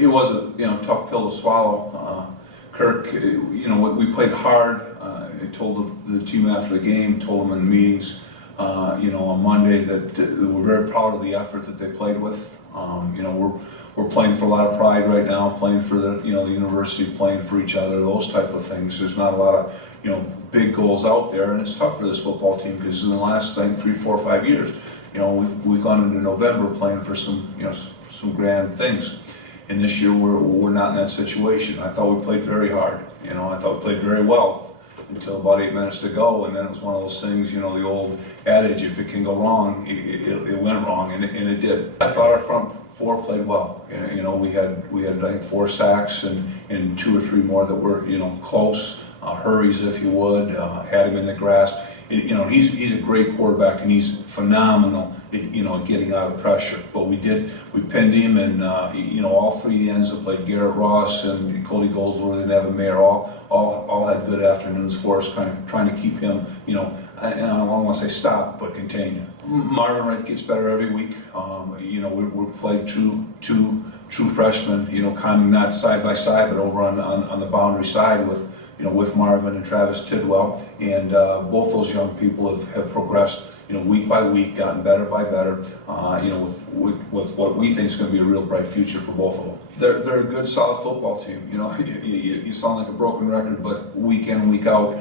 it was a tough pill to swallow. Kirk, we played hard. I told the team after the game, told them in the meetings, on Monday that we're very proud of the effort that they played with. We're playing for a lot of pride right now, playing for the the university, playing for each other, those type of things. There's not a lot of big goals out there, and it's tough for this football team because in the last 3, 4, 5 years, we've gone into November playing for some some grand things. And this year we're not in that situation. I thought we played very hard. I thought we played very well until about 8 minutes to go, and then it was one of those things, the old adage, if it can go wrong, it went wrong, and it did. I thought our front four played well. We had I think 4 sacks and 2 or 3 more that were close hurries, if you would, had him in the grasp. He's a great quarterback, and he's phenomenal at getting out of pressure. But we pinned him, and all 3 ends that played, Garrett Ross and Cody Goldsworth and Evan Mayer, all had good afternoons for us, kind of trying to keep him, I don't want to say stop, but contain him. Marvin Wright gets better every week. We're played two true freshmen, kind of not side by side, but over on the boundary side with Marvin and Travis Tidwell, and both those young people have progressed, week by week, gotten better by better, with what we think is going to be a real bright future for both of them. They're a good, solid football team. You sound like a broken record, but week in, week out,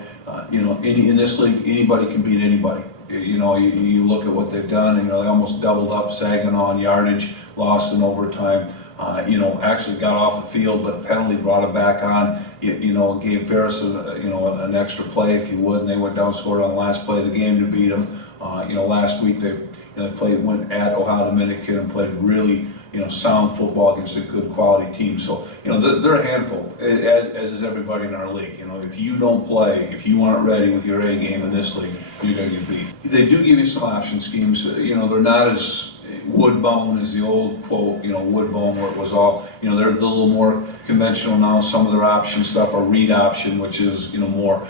in this league, anybody can beat anybody. You look at what they've done, and they almost doubled up Saginaw in yardage, lost in overtime. Actually got off the field, but a penalty brought it back on. Gave Ferris an extra play, if you would, and they went down, scored on the last play of the game to beat them. Last week they went at Ohio Dominican and played really sound football against a good quality team. So they're a handful, as is everybody in our league. If you don't play, if you aren't ready with your A game in this league, you're going to get beat. They do give you some option schemes. They're not as wood-bone as the old quote, wood-bone, where it was all, they're a little more conventional now. Some of their option stuff are read option, which is, more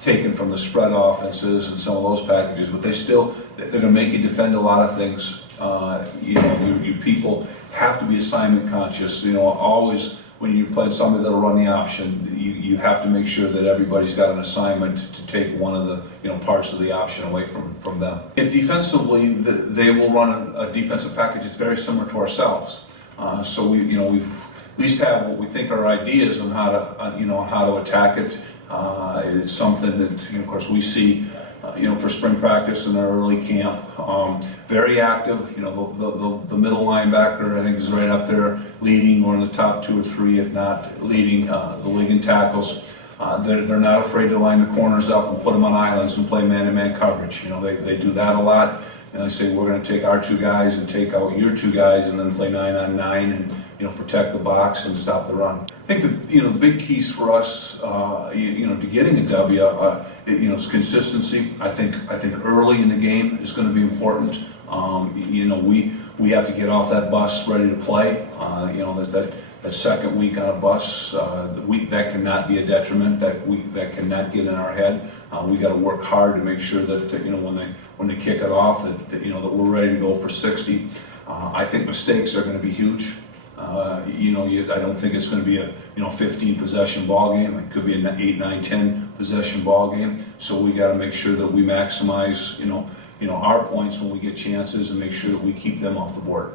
taken from the spread offenses and some of those packages, but they're going to make you defend a lot of things. You people have to be assignment conscious. Always when you play somebody that'll run the option, you have to make sure that everybody's got an assignment to take one of the parts of the option away from them. And defensively, they will run a defensive package that's very similar to ourselves. So we've at least have what we think are ideas on how to attack it. It's something that of course we see for spring practice in our early camp. Very active. The middle linebacker, I think, is right up there leading, or in the top 2 or 3, if not leading the league in tackles. They're not afraid to line the corners up and put them on islands and play man-to-man coverage. They do that a lot. And they say, we're going to take our 2 guys and take out your 2 guys and then play 9-on-9 and protect the box and stop the run. I think the big keys for us to getting a W is consistency. I think early in the game is going to be important. We have to get off that bus ready to play. That second week on a bus, that cannot be a detriment. That cannot get in our head. We got to work hard to make sure that when they kick it off, that we're ready to go for 60. I think mistakes are going to be huge. I don't think it's going to be a 15 possession ball game. It could be an 8, 9, 10 possession ball game. So we got to make sure that we maximize our points when we get chances and make sure that we keep them off the board.